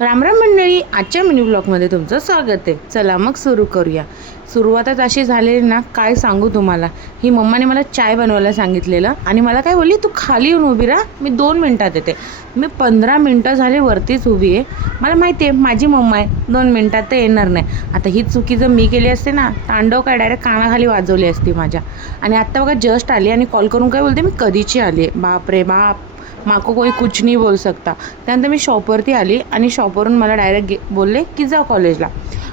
रामराम मंडळी, आजच्या मिनी ब्लॉगमध्ये तुमचं स्वागत आहे. चला मग सुरू करूया. सुरुवातच अशी झालेली ना, काय सांगू तुम्हाला. ही मम्माने मला चाय बनवायला सांगितलेलं आणि मला काय बोलली, तू खाली येऊन उभी राहा, मी 2 मिनटात येते. मी 15 मिनटं झाले वरतीच उभी आहे. मला माहिती आहे माझी मम्मा आहे, 2 मिनटात तर येणार नाही. आता ही चुकी जर मी केली असते ना, तांडव काय डायरेक्ट कानाखाली वाजवली असती माझ्या. आणि आत्ता बघा जस्ट आली आणि कॉल करून काय बोलते, मी कधीची आली आहे. बाप रे बाप, माको कोई कुछ नहीं बोल सकता. त्यानंतर मी शॉपवरती आली आणि शॉपवरून मला डायरेक्ट बोलले की जा कॉलेजला.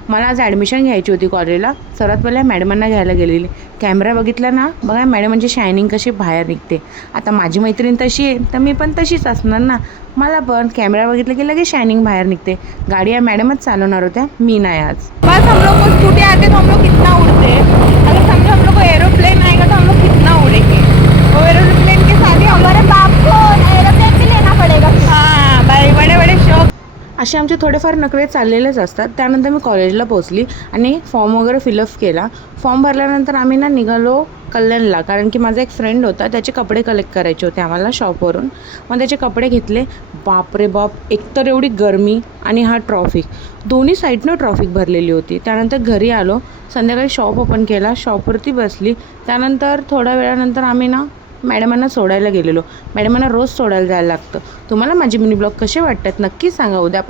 मला आज ॲडमिशन घ्यायची होती कॉलेजला. सर्वात पहिल्या मॅडमांना घ्यायला गेलेली. कॅमेरा बघितला ना, बघा मॅडमांची शायनिंग कशी बाहेर निघते. आता माझी मैत्रीण तशी आहे तर मी पण तशीच असणार ना. मला पण कॅमेरा बघितलं की लगेच शायनिंग बाहेर निघते. गाडी या मॅडमच चालवणार होत्या, मी नाही आज. बस हम लोग को स्कूटी आते तो हम लोग कितना उड़ते हैं. अगर समझो हम लोग को एरोप्लेन आएगा तो हम लोग कितना उड़ेंगे. वो एरोप्लेन के साथ ही हमारे बाप को एरोप्लेन भी लेना पड़ेगा. हाँ भाई, बड़े बड़े शौक. असे आमचे थोडेफार नखरे चाललेलेच असतात. त्यानंतर मी कॉलेजला पोचली आणि फॉर्म वगैरे फिलअप केला. फॉर्म भरल्यानंतर आम्ही ना निघालो कल्याणला, कारण की माझा एक फ्रेंड होता, त्याचे कपडे कलेक्ट करायचे होते आम्हाला शॉपवरून. मग त्याचे कपडे घेतले. बापरे बाप, एकतर एवढी गरमी आणि हा ट्रॉफिक, दोन्ही साईडनं ट्रॉफिक भरलेली होती. त्यानंतर घरी आलो, संध्याकाळी शॉप ओपन केला, शॉपवरती बसली. त्यानंतर थोड्या वेळानंतर आम्ही ना मॅडमांना सोडायला गेलेलो. मॅडमांना रोज सोडायला जायला लागतं. तुम्हाला माझे मिनी ब्लॉग कसे वाटतात नक्की सांगा. उद्या आपण